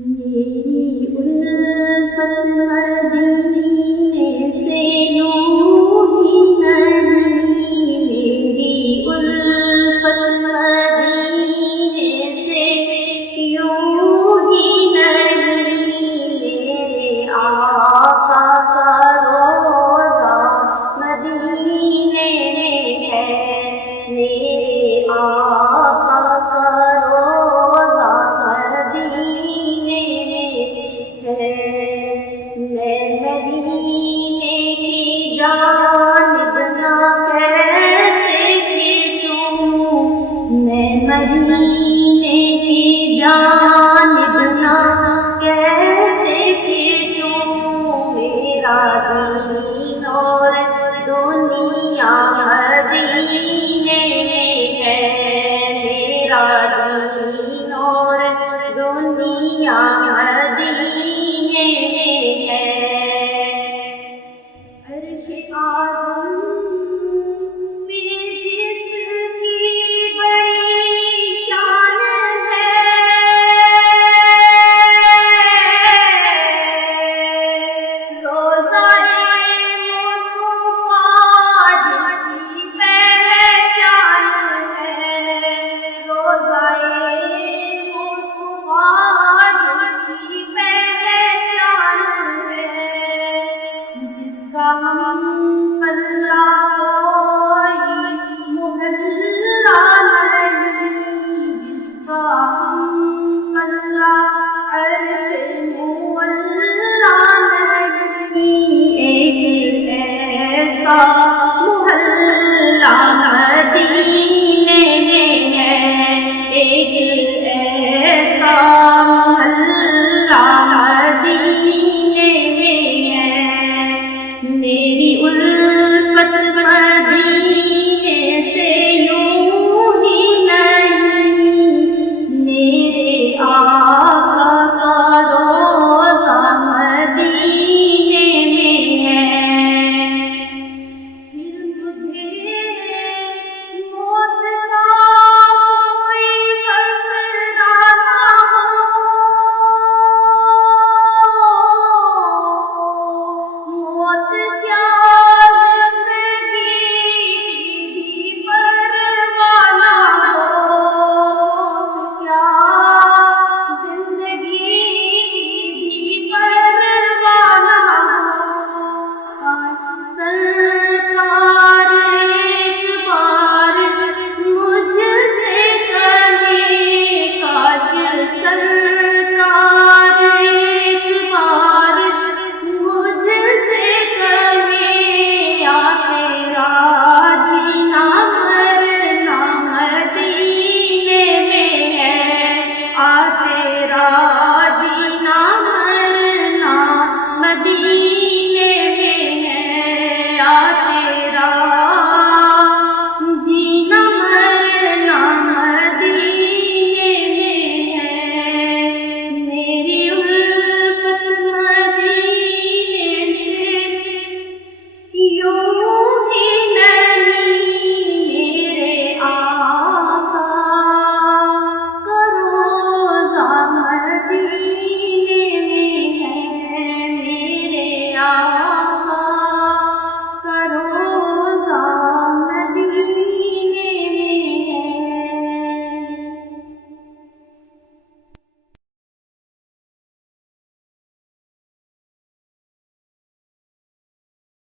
میری الفت مدینے سے یوں ہی نہیں، میری الفت مدینے سے یوں ہی نہیں، میرے آقا کا روضہ مدینے میں ہے، میرے آقا کا روضہ مدینے میں ہے۔ میں مدینے کی جانب نہ کیسے کھینچوں، میں مدینے کی جانب نہ کیسے کھینچوں، میرا دین اور دنیا مدینے میں ہے، میرا دین اور دنیا مدینے میں ہے۔ عرش اعظم پہ جس کی بڑی شان ہے، روضہ مصطفیٰ جس کی پہچان ہے، روضہ مصطفیٰ جس کی پہچان ہے، جس کا ہم پلہ کوئی محلہ نہیں، جس کا ہم پلہ عرش